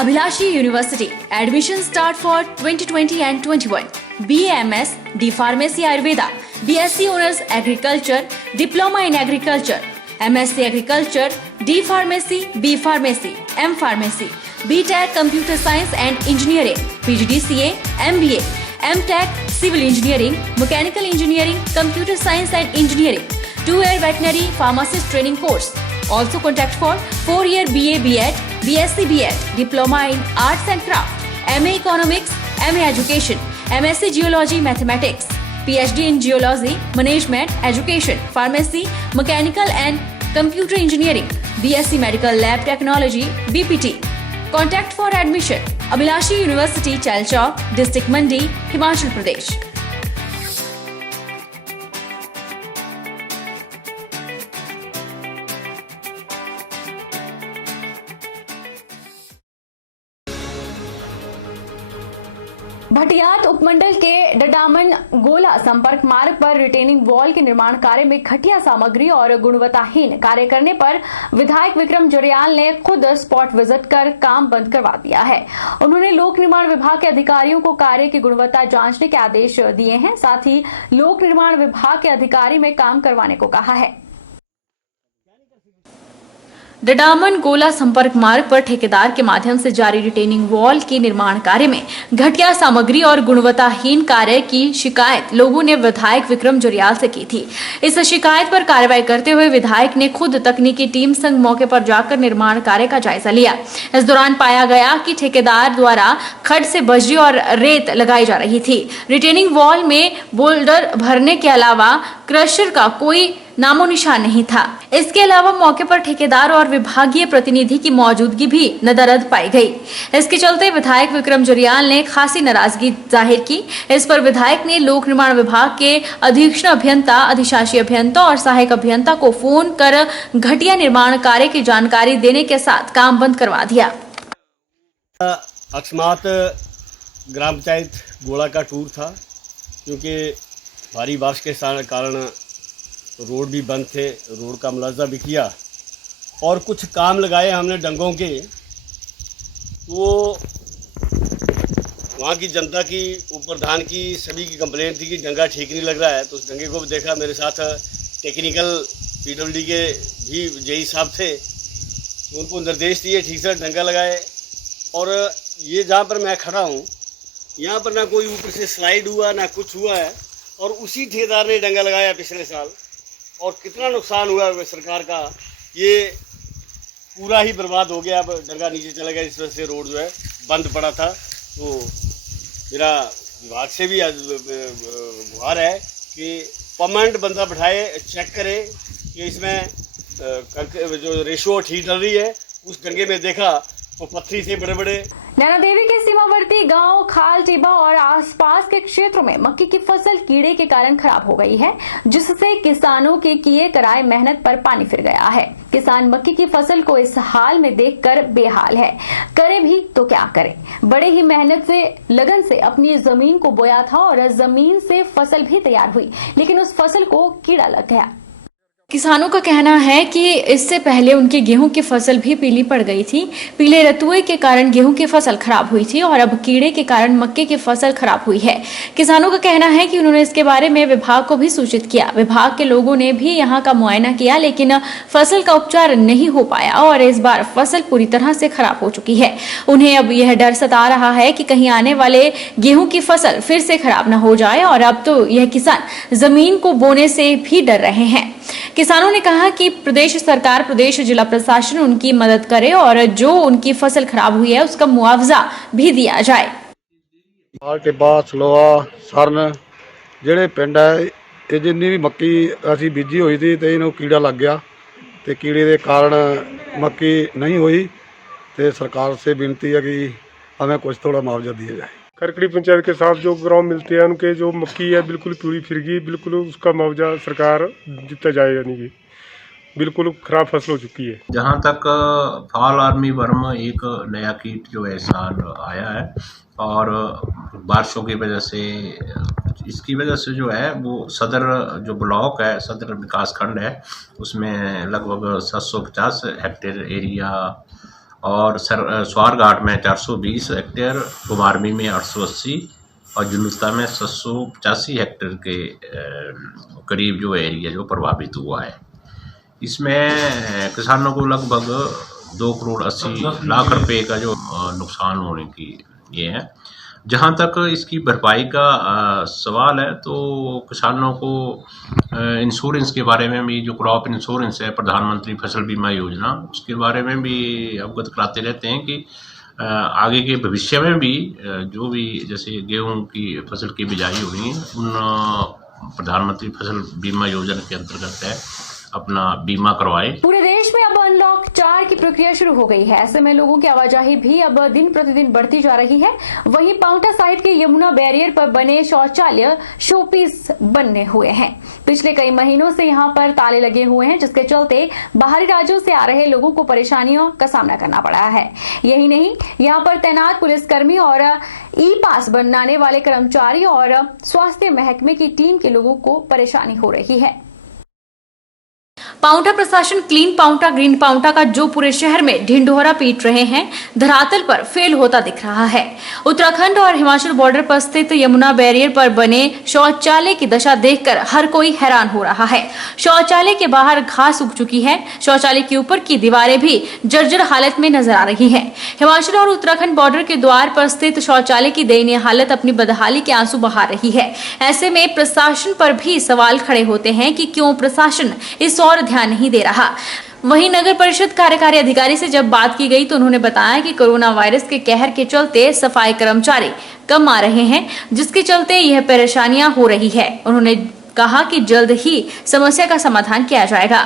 Abhilashi University. Admission start for 2020 and 21. BAMS, D Pharmacy Ayurveda, BSc Honors Agriculture, Diploma in Agriculture, MSc Agriculture, D Pharmacy, B Pharmacy, M Pharmacy, BTech Computer Science and Engineering, PGDCA, MBA, MTech Civil Engineering, Mechanical Engineering, Computer Science and Engineering, 2-year Veterinary Pharmacist Training Course. Also contact for 4-year BA BEd, BSc BEd, Diploma in Arts and Craft, MA Economics, MA Education, MSc Geology Mathematics, PhD in Geology, Management, Education, Pharmacy, Mechanical and Computer Engineering, BSc Medical Lab Technology, BPT. Contact for admission. Abhilashi University, Chalchawk, District Mandi, Himachal Pradesh. Bhattiyat उपमंडल के डडामन गोला संपर्क मार्ग पर retaining wall के निर्माण कार्य में घटिया सामग्री और गुणवत्ताहीन कार्य करने पर विधायक विक्रम जरयाल ने खुद स्पॉट विजिट कर काम बंद करवा दिया है। उन्होंने लोक निर्माण विभाग के अधिकारियों को कार्य की गुणवत्ता जांचने के आदेश दिए हैं, साथ ही लोक निर्माण विभाग के अधिकारी में काम करवाने को कहा है। डडामन गोला संपर्क मार्ग पर ठेकेदार के माध्यम से जारी रिटेनिंग वॉल के निर्माण कार्य में घटिया सामग्री और गुणवत्ताहीन कार्य की शिकायत लोगों ने विधायक विक्रम जरयाल से की थी। इस शिकायत पर कार्रवाई करते हुए विधायक ने खुद तकनीकी टीम संग मौके पर जाकर निर्माण कार्य का जायजा लिया। इस दौरान पाया गया कि ठेकेदार द्वारा खड्ड से बजरी और रेत लगाई जा रही थी। रिटेनिंग वॉल में बोल्डर भरने के अलावा क्रशर का कोई नामो निशान नहीं था। इसके अलावा मौके पर ठेकेदार और विभागीय प्रतिनिधि की मौजूदगी भी नदारद पाई गई। इसके चलते विधायक विक्रम जरयाल ने खासी नाराजगी जाहिर की। इस पर विधायक ने लोक निर्माण विभाग के अधीक्षण अभियंता, अधिशासी अभियंता और सहायक अभियंता को फोन कर घटिया निर्माण कार्य की जानकारी देने के साथ काम बंद करवा दिया। अकस्मात ग्राम पंचायत गोला का टूर था, क्योंकि भारी बारिश के कारण रोड भी बंद थे। रोड का मुलाजा भी किया और कुछ काम लगाए हमने डंगों के। तो वहाँ की जनता की, ऊपर धान की, सभी की कंप्लेंट थी कि डंगा ठीक नहीं लग रहा है। तो उस डंगे को भी देखा। मेरे साथ टेक्निकल PWD के भी जेई साहब थे, तो उनको निर्देश दिए ठीक से डंगा लगाए। और ये जहाँ पर मैं खड़ा हूँ, यहाँ पर ना कोई ऊपर से स्लाइड हुआ ना कुछ हुआ है। और उसी ठेकेदार ने डंगा लगाया पिछले साल, और कितना नुकसान हुआ सरकार का, ये पूरा ही बर्बाद हो गया। अब डंगा नीचे चला गया, इस वजह से रोड जो है बंद पड़ा था। तो मेरा विभाग से भी गुहार है कि परमानेंट बंदा बैठाए, चेक करे कि इसमें जो रेशो ठीक डल रही है। उस डंगे में देखा तो पत्थरी से बड़े बड़े। नैना देवी के सीमावर्ती गांव खाल टिब्बा और आसपास के क्षेत्रों में मक्की की फसल कीड़े के कारण खराब हो गई है, जिससे किसानों के किए कराए मेहनत पर पानी फिर गया है। किसान मक्की की फसल को इस हाल में देखकर बेहाल है। करे भी तो क्या करे। बड़े ही मेहनत से, लगन से अपनी जमीन को बोया था और जमीन से फसल भी तैयार हुई, लेकिन उस फसल को कीड़ा लग गया। किसानों का कहना है कि इससे पहले उनकी गेहूं की फसल भी पीली पड़ गई थी। पीले रतुए के कारण गेहूं की फसल खराब हुई थी और अब कीड़े के कारण मक्के की फसल खराब हुई है। किसानों का कहना है कि उन्होंने इसके बारे में विभाग को भी सूचित किया। विभाग के लोगों ने भी यहां का मुआयना किया, लेकिन फसल का उपचार नहीं हो पाया और इस बार फसल पूरी तरह से खराब हो चुकी है। उन्हें अब यह डर सता रहा है कि कहीं आने वाले गेहूं की फसल फिर से खराब न हो जाए, और अब तो यह किसान जमीन को बोने से भी डर रहे हैं। किसानों ने कहा कि प्रदेश सरकार, प्रदेश जिला प्रशासन उनकी मदद करे और जो उनकी फसल खराब हुई है उसका मुआवजा भी दिया जाए। खाल टिब्बा, सलोआ, सरन ਜਿਹੜੇ ਪਿੰਡ ਹੈ, ਇਹ ਜਿੰਨੀ ਵੀ ਮੱਕੀ ਅਸੀਂ ਬੀਜੀ ਹੋਈ ਸੀ ਤੇ ਇਹਨੂੰ ਕੀੜਾ ਲੱਗ ਗਿਆ ਤੇ ਕੀੜੇ ਦੇ ਕਾਰਨ मक्की नहीं हुई। तो सरकार से विनती है कि हमें कुछ थोड़ा मुआवजा दिया जाए। करकड़ी पंचायत के साथ जो ग्राम मिलते हैं उनके जो मक्की है बिल्कुल पूरी फिर गई, बिल्कुल उसका मुआवजा सरकार दिया जाएगा नहीं, बिल्कुल खराब फसल हो चुकी है। जहाँ तक फॉल आर्मी वर्म एक नया कीट जो है इस साल आया है और बारिशों की वजह से, इसकी वजह से जो है वो सदर जो ब्लॉक है, सदर विकास खंड है, उसमें लगभग 750 हेक्टेयर एरिया और स्वारघाट में 420 हेक्टेयर, कुमारमी में 880 और जुलूस्ता में 785 हेक्टेयर के करीब जो एरिया जो प्रभावित हुआ है। इसमें किसानों को लगभग 2,80,00,000 रुपए का जो नुकसान होने की ये है। जहाँ तक इसकी भरपाई का सवाल है तो किसानों को इंश्योरेंस के बारे में भी, जो क्रॉप इंश्योरेंस है प्रधानमंत्री फसल बीमा योजना, उसके बारे में भी अवगत कराते रहते हैं कि आगे के भविष्य में भी जो भी जैसे गेहूं की फसल की बिजाई होनी है उन प्रधानमंत्री फसल बीमा योजना के अंतर्गत है अपना बीमा करवाए। पूरे देश में अब अनलॉक 4 की प्रक्रिया शुरू हो गई है। ऐसे में लोगों की आवाजाही भी अब दिन प्रतिदिन बढ़ती जा रही है। वहीं पांवटा साहिब के यमुना बैरियर पर बने शौचालय शोपीस बनने हुए हैं। पिछले कई महीनों से यहां पर ताले लगे हुए हैं, जिसके चलते बाहरी राज्यों से आ रहे लोगों को परेशानियों का सामना करना पड़ा है। यही नहीं, यहाँ पर तैनात पुलिसकर्मी और ई पास बनाने वाले कर्मचारी और स्वास्थ्य महकमे की टीम के लोगों को परेशानी हो रही है। पांवटा प्रशासन क्लीन पांवटा ग्रीन पांवटा का जो पूरे शहर में ढिंढोरा पीट रहे हैं, धरातल पर फेल होता दिख रहा है। उत्तराखंड और हिमाचल बॉर्डर पर स्थित यमुना बैरियर पर बने शौचालय की दशा देखकर हर कोई हैरान हो रहा है। शौचालय के बाहर घास उग चुकी है। शौचालय के ऊपर की दीवारें भी जर्जर हालत में नजर आ रही हैं। हिमाचल और उत्तराखंड बॉर्डर के द्वार पर स्थित शौचालय की दयनीय हालत अपनी बदहाली के आंसू बहा रही है। ऐसे में प्रशासन पर भी सवाल खड़े होते हैं कि क्यों प्रशासन इस और ध्यान नहीं दे रहा। वहीं नगर परिषद कार्यकारी अधिकारी से जब बात की गई तो उन्होंने बताया कि कोरोना वायरस के कहर के चलते सफाई कर्मचारी कम आ रहे हैं, जिसके चलते यह परेशानियां हो रही है। उन्होंने कहा कि जल्द ही समस्या का समाधान किया जाएगा।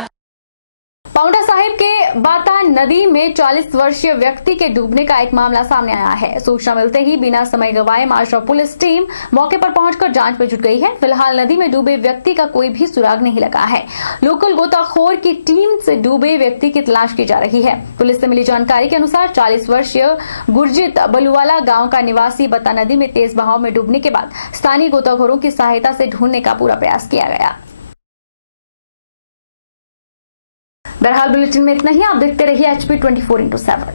पांवटा साहिब के बाता नदी में 40 वर्षीय व्यक्ति के डूबने का एक मामला सामने आया है। सूचना मिलते ही बिना समय गंवाए माजरा पुलिस टीम मौके पर पहुंचकर जांच में जुट गई है। फिलहाल नदी में डूबे व्यक्ति का कोई भी सुराग नहीं लगा है। लोकल गोताखोर की टीम से डूबे व्यक्ति की तलाश की जा रही है। पुलिस से मिली जानकारी के अनुसार 40 वर्षीय गुरजीत बलुवाला गांव का निवासी बता नदी में तेज बहाव में डूबने के बाद स्थानीय गोताखोरों की सहायता से ढूंढने का पूरा प्रयास किया गया। बहरहाल बुलेटिन में इतना ही। आप देखते रहिए HP 24/7।